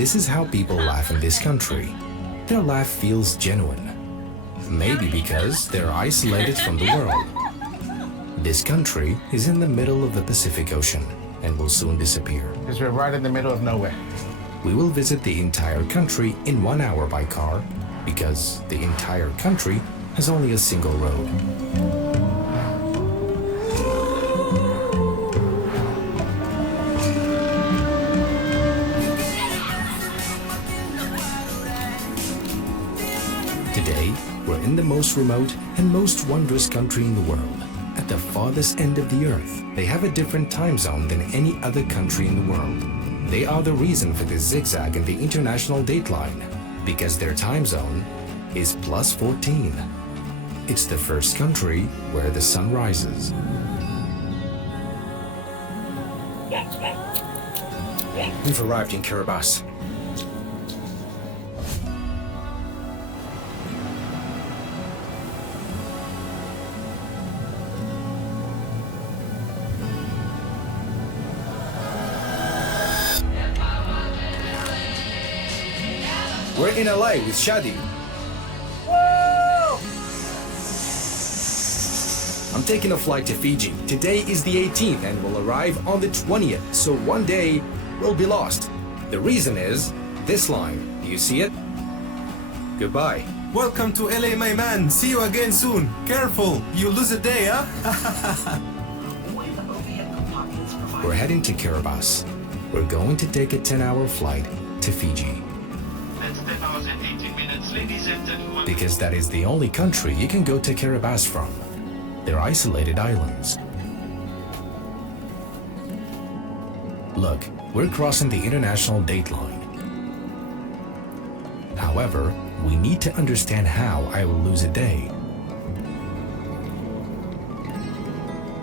This is how people laugh in this country. Their laugh feels genuine. Maybe because they're isolated from the world. This country is in the middle of the Pacific Ocean and will soon disappear. Because we're right in the middle of nowhere. We will visit the entire country in 1 hour by car because the entire country has only a single road. Today, we're in the most remote and most wondrous country in the world. At the farthest end of the earth, they have a different time zone than any other country in the world. They are the reason for this zigzag in the international dateline, because their time zone is +14. It's the first country where the sun rises. We've arrived in Kiribati. We're in LA with Shadi. Whoa! I'm taking a flight to Fiji. Today is the 18th and we'll arrive on the 20th, so one day we'll be lost. The reason is this line. Do you see it? Goodbye. Welcome to LA, my man. See you again soon. Careful, you lose a day, huh? We're heading to Kiribati. We're going to take a 10-hour flight to Fiji. That's 10 hours and 18 minutes, ladies and gentlemen. Because that is the only country you can go to Kiribati from. They're isolated islands. Look, we're crossing the international dateline. However, we need to understand how I will lose a day.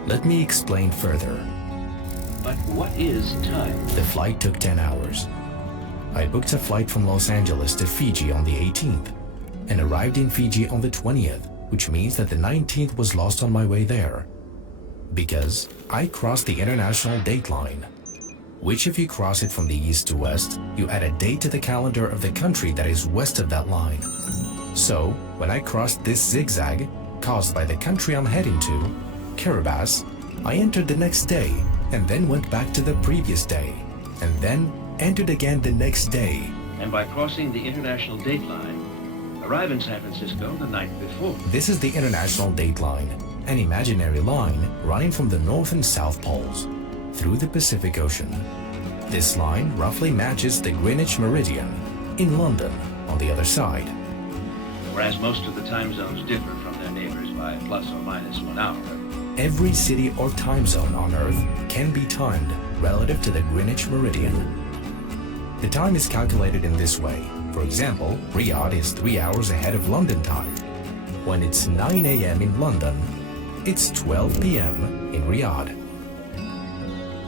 Let me explain further. But what is time? The flight took 10 hours. I booked a flight from Los Angeles to Fiji on the 18th and arrived in Fiji on the 20th, which means that the 19th was lost on my way there. Because I crossed the international dateline, which if you cross it from the east to west, you add a date to the calendar of the country that is west of that line. So, when I crossed this zigzag, caused by the country I'm heading to, Kiribati, I entered the next day and then went back to the previous day, and then entered again the next day. And by crossing the international dateline, arrive in San Francisco the night before. This is the international dateline, an imaginary line running from the North and South Poles through the Pacific Ocean. This line roughly matches the Greenwich Meridian in London on the other side. Whereas most of the time zones differ from their neighbors by ±1 hour. Every city or time zone on Earth can be timed relative to the Greenwich Meridian. The time is calculated in this way. For example, Riyadh is 3 hours ahead of London time. When it's 9 a.m. in London, it's 12 p.m. in Riyadh.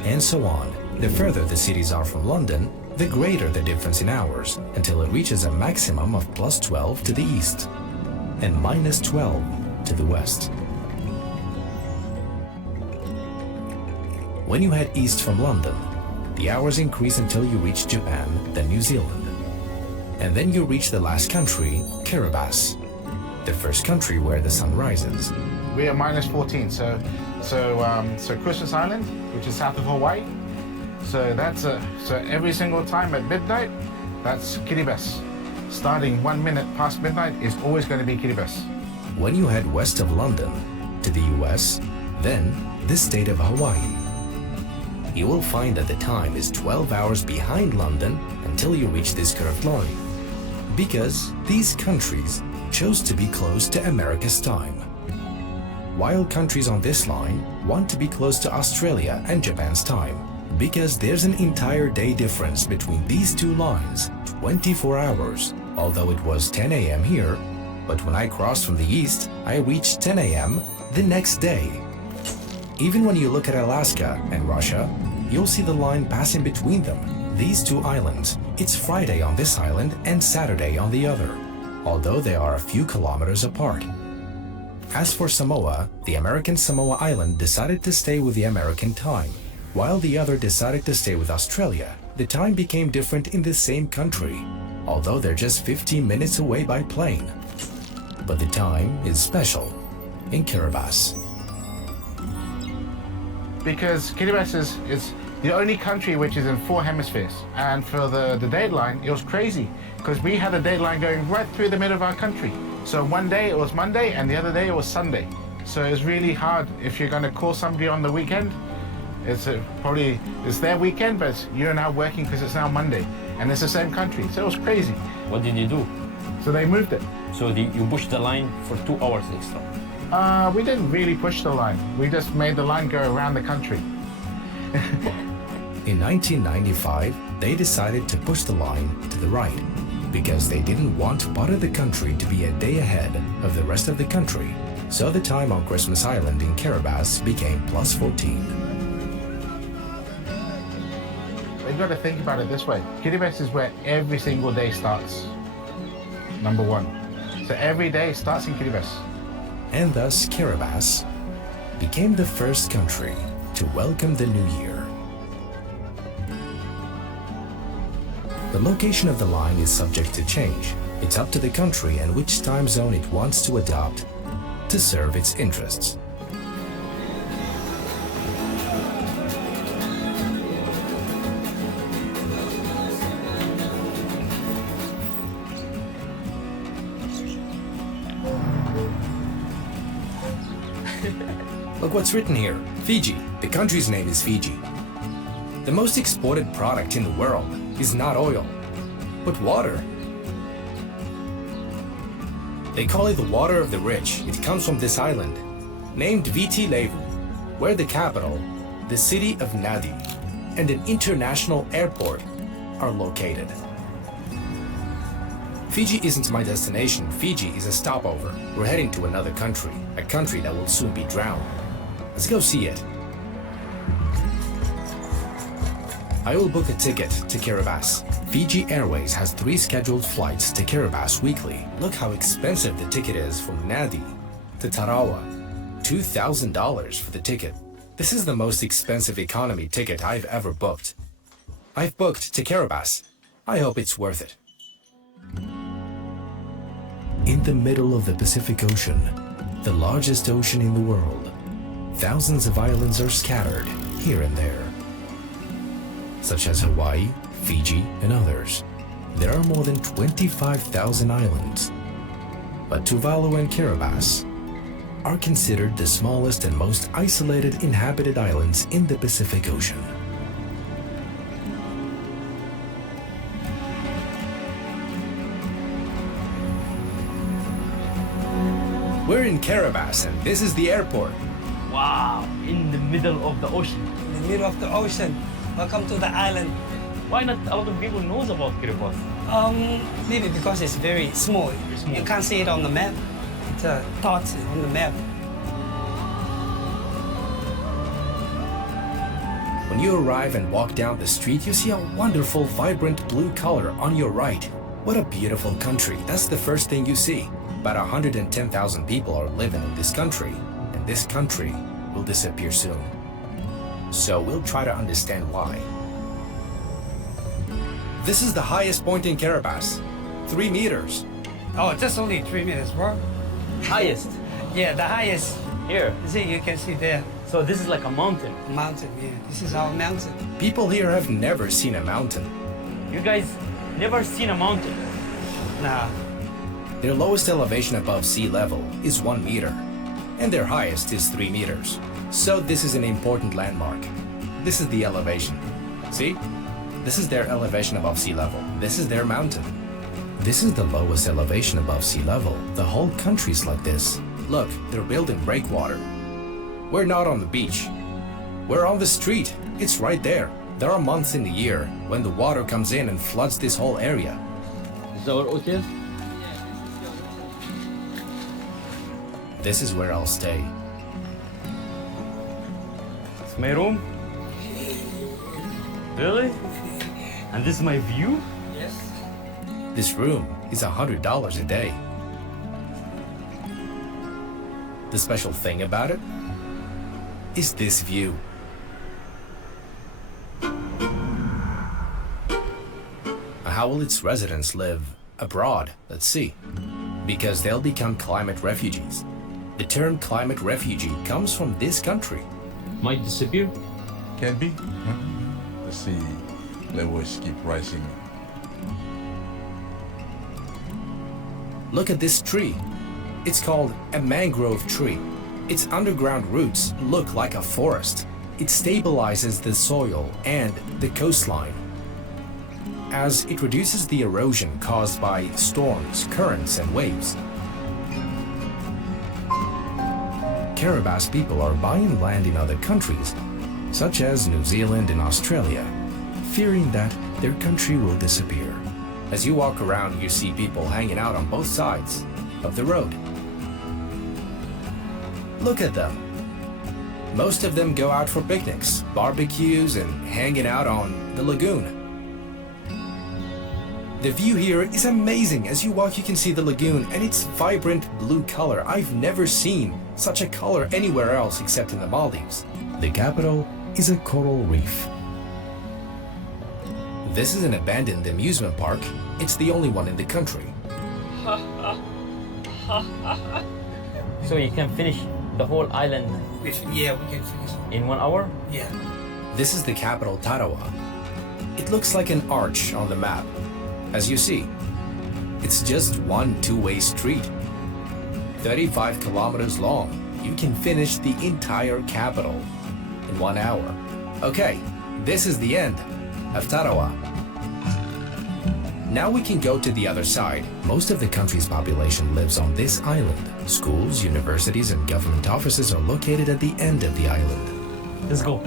And so on. The further the cities are from London, the greater the difference in hours, until it reaches a maximum of +12 to the east and -12 to the west. When you head east from London, the hours increase until you reach Japan, then New Zealand. And then you reach the last country, Kiribati, the first country where the sun rises. We are -14, so Christmas Island, which is south of Hawaii. So that's so every single time at midnight, that's Kiribati. Starting 1 minute past midnight is always going to be Kiribati. When you head west of London to the US, then the state of Hawaii, you will find that the time is 12 hours behind London until you reach this curved line, because these countries chose to be close to America's time, while countries on this line want to be close to Australia and Japan's time, because there's an entire day difference between these two lines, 24 hours, although it was 10 a.m. here, but when I crossed from the east, I reached 10 a.m. the next day. Even when you look at Alaska and Russia, you'll see the line passing between them. These two islands, it's Friday on this island and Saturday on the other, although they are a few kilometers apart. As for Samoa, the American Samoa Island decided to stay with the American time, while the other decided to stay with Australia, the time became different in the same country, although they're just 15 minutes away by plane. But the time is special in Kiribati. Because Kiribati is the only country which is in 4 hemispheres. And for the dateline, it was crazy because we had a dateline going right through the middle of our country. So one day it was Monday and the other day it was Sunday. So it's really hard if you're going to call somebody on the weekend. It's it's their weekend, but you're now working because it's now Monday. And it's the same country. So it was crazy. What did you do? So they moved it. So you pushed the line for 2 hours extra. We didn't really push the line. We just made the line go around the country. In 1995, they decided to push the line to the right because they didn't want part of the country to be a day ahead of the rest of the country. So the time on Christmas Island in Kiribati became +14. You've got to think about it this way. Kiribati is where every single day starts. Number 1. So every day starts in Kiribati. And thus Kiribati became the first country to welcome the new year. The location of the line is subject to change. It's up to the country and which time zone it wants to adopt to serve its interests. Look what's written here. Fiji. The country's name is Fiji. The most exported product in the world is not oil, but water. They call it the water of the rich. It comes from this island, named Viti Levu, where the capital, the city of Nadi, and an international airport are located. Fiji isn't my destination. Fiji is a stopover. We're heading to another country, a country that will soon be drowned. Let's go see it. I will book a ticket to Kiribati. Fiji Airways has 3 scheduled flights to Kiribati weekly. Look how expensive the ticket is from Nadi to Tarawa. $2,000 for the ticket. This is the most expensive economy ticket I've ever booked. I've booked to Kiribati. I hope it's worth it. In the middle of the Pacific Ocean, the largest ocean in the world, thousands of islands are scattered here and there, such as Hawaii, Fiji, and others. There are more than 25,000 islands, but Tuvalu and Kiribati are considered the smallest and most isolated inhabited islands in the Pacific Ocean. We're in Kiribati and this is the airport. Wow, in the middle of the ocean. In the middle of the ocean. Welcome to the island. Why not a lot of people knows about Kiribati? Maybe because it's very small. small. You can't see it on the map. It's dots on the map. When you arrive and walk down the street, you see a wonderful, vibrant blue color on your right. What a beautiful country. That's the first thing you see. About 110,000 people are living in this country, and this country will disappear soon. So we'll try to understand why. This is the highest point in Kiribati, 3 meters. Oh, that's only 3 meters, bro. Highest. Yeah, the highest. Here. You can see there. So this is like a mountain. Mountain, yeah. This is our mountain. People here have never seen a mountain. You guys never seen a mountain? Nah. Their lowest elevation above sea level is 1 meter, and their highest is 3 meters. So this is an important landmark. This is the elevation. See? This is their elevation above sea level. This is their mountain. This is the lowest elevation above sea level. The whole country's like this. Look, they're building breakwater. We're not on the beach. We're on the street. It's right there. There are months in the year when the water comes in and floods this whole area. Is that our hotel? This is where I'll stay. It's my room. Really? And this is my view? Yes. This room is $100 a day. The special thing about it is this view. how will its residents live abroad? Let's see. Because they'll become climate refugees. The term climate refugee comes from this country. Might disappear? Can be. The sea levels keep rising. Look at this tree. It's called a mangrove tree. Its underground roots look like a forest. It stabilizes the soil and the coastline, as it reduces the erosion caused by storms, currents, and waves. Kiribati people are buying land in other countries, such as New Zealand and Australia, fearing that their country will disappear. As you walk around, you see people hanging out on both sides of the road. Look at them. Most of them go out for picnics, barbecues, and hanging out on the lagoon. The view here is amazing. As you walk, you can see the lagoon and its vibrant blue color. I've never seen such a color anywhere else except in the Maldives. The capital is a coral reef. This is an abandoned amusement park. It's the only one in the country. So you can finish the whole island Yeah, we can finish. in 1 hour? Yeah. This is the capital, Tarawa. It looks like an arch on the map. As you see, it's just one two-way street. 35 kilometers long. You can finish the entire capital in 1 hour. Okay, this is the end of Tarawa. Now we can go to the other side. Most of the country's population lives on this island. Schools, universities, and government offices are located at the end of the island. Let's go.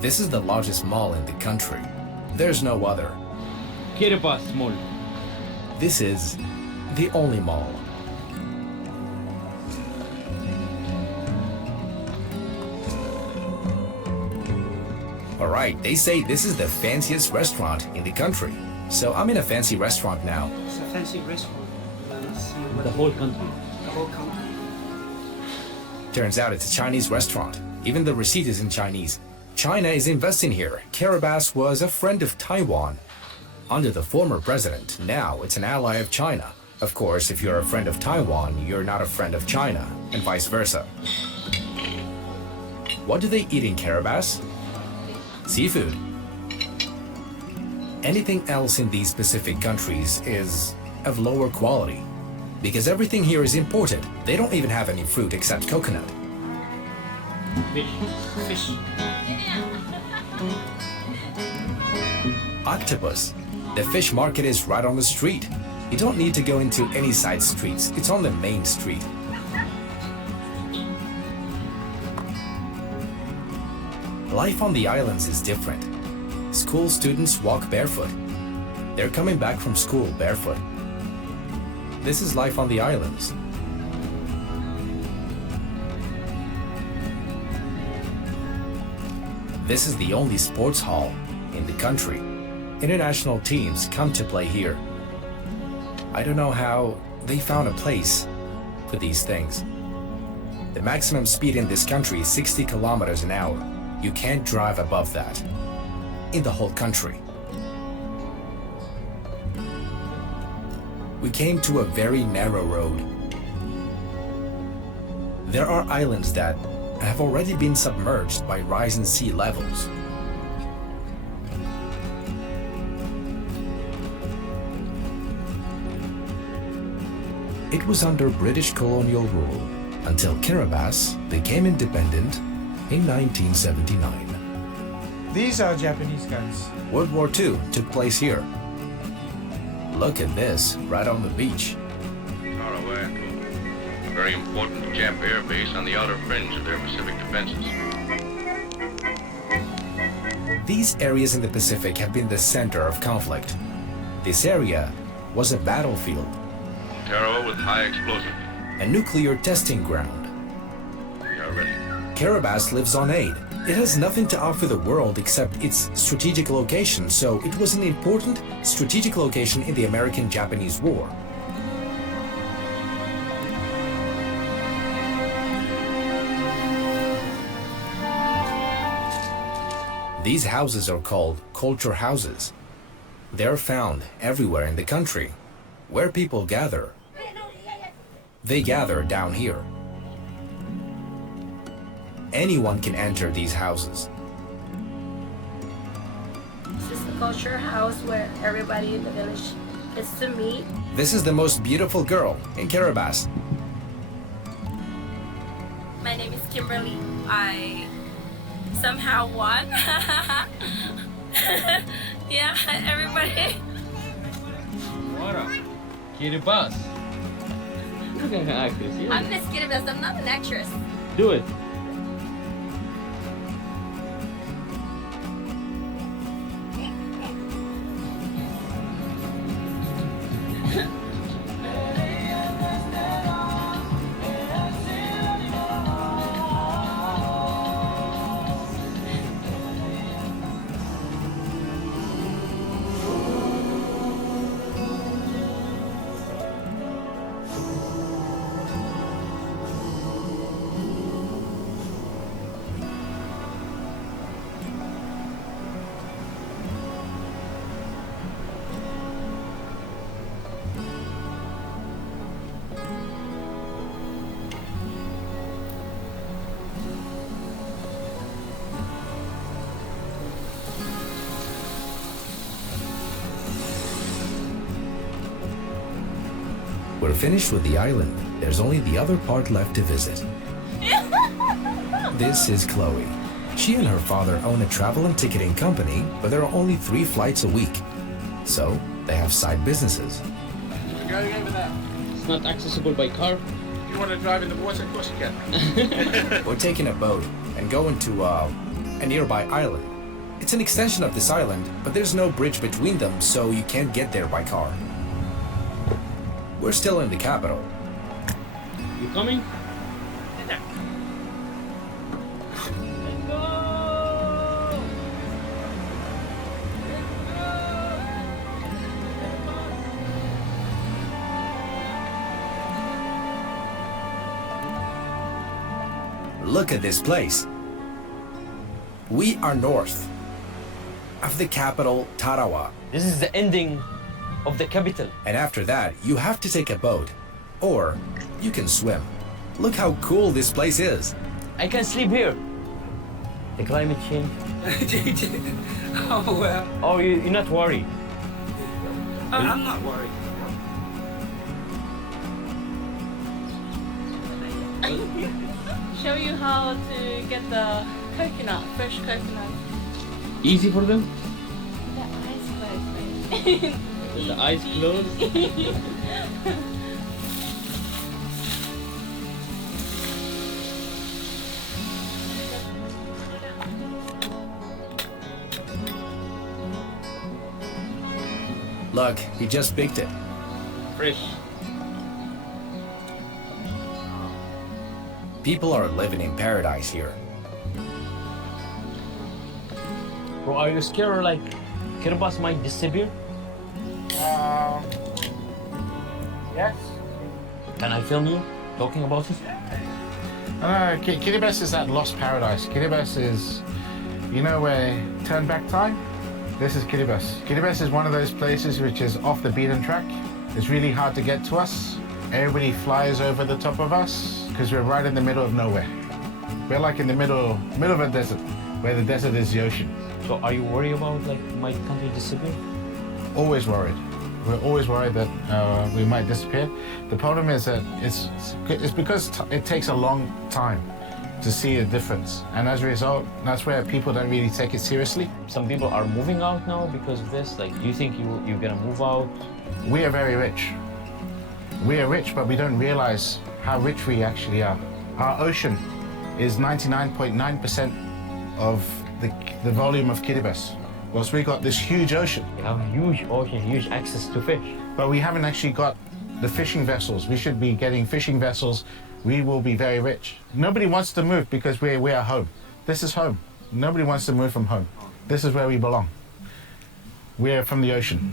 This is the largest mall in the country. There's no other. Kiribati Mall. This is the only mall. Alright, they say this is the fanciest restaurant in the country. So I'm in a fancy restaurant now. It's a fancy restaurant. Let's see what The whole country. the whole country. Turns out it's a Chinese restaurant. Even the receipt is in Chinese. China is investing here. Kiribati was a friend of Taiwan under the former president. Now it's an ally of China. Of course, if you're a friend of Taiwan, you're not a friend of China, and vice versa. What do they eat in Kiribati? Seafood. Anything else in these Pacific countries is of lower quality, because everything here is imported. They don't even have any fruit except coconut. Fish. Octopus. The fish market is right on the street. You don't need to go into any side streets. It's on the main street. Life on the islands is different. School students walk barefoot. They're coming back from school barefoot. This is life on the islands. This is the only sports hall in the country. International teams come to play here. I don't know how they found a place for these things. The maximum speed in this country is 60 kilometers an hour. You can't drive above that in the whole country. We came to a very narrow road. There are islands that have already been submerged by rising sea levels. It was under British colonial rule until Kiribati became independent in 1979. These are Japanese guns. World War II took place here. Look at this, right on the beach. Tarawa, a very important Jap air base on the outer fringe of their Pacific defenses. These areas in the Pacific have been the center of conflict. This area was a battlefield, Tarawa with high explosive. a nuclear testing ground. We are ready. Kiribati lives on aid. It has nothing to offer the world except its strategic location, so it was an important strategic location in the American-Japanese War. These houses are called culture houses. They're found everywhere in the country. Where people gather, they gather down here. Anyone can enter these houses. This is a culture house where everybody in the village gets to meet. This is the most beautiful girl in Kiribati. My name is Kimberly. I somehow won. Yeah, everybody. What up? Kiribati. Look at her actress, yeah. I'm Miss Kiribati. I'm not an actress. Do it. We're finished with the island. There's only the other part left to visit. This is Chloe. She and her father own a travel and ticketing company, but there are only 3 flights a week. So they have side businesses. We're going over there. It's not accessible by car. If you want to drive in the water, of course you can. We're taking a boat and going to a nearby island. It's an extension of this island, but there's no bridge between them, so you can't get there by car. We're still in the capital. You coming? Look at this place. We are north of the capital, Tarawa. This is the ending of the capital. And after that, you have to take a boat, or you can swim. Look how cool this place is. I can sleep here. The climate change. Oh, well. Oh, you're not worried? I'm not worried. Show you how to get the coconut, fresh coconut. Easy for them? The eyes closed. The eyes closed? Look, he just picked it. Fresh. People are living in paradise here. Bro, are you scared like Kiribati might disappear? Yes. Can I film you talking about it? Kiribati is that lost paradise. Kiribati is, you know where turn back time? This is Kiribati. Kiribati is one of those places which is off the beaten track. It's really hard to get to us. Everybody flies over the top of us because we're right in the middle of nowhere. We're like in the middle of a desert, where the desert is the ocean. So are you worried about like my country disappear? Always worried. We're always worried that we might disappear. The problem is that it's because it takes a long time to see a difference. And as a result, that's where people don't really take it seriously. Some people are moving out now because of this. Like, do you think you're gonna move out? We are very rich. We are rich, but we don't realize how rich we actually are. Our ocean is 99.9% of the volume of Kiribati. Whilst we got this huge ocean. We have huge ocean, huge access to fish. But we haven't actually got the fishing vessels. We should be getting fishing vessels. We will be very rich. Nobody wants to move because we are home. This is home. Nobody wants to move from home. This is where we belong. We are from the ocean.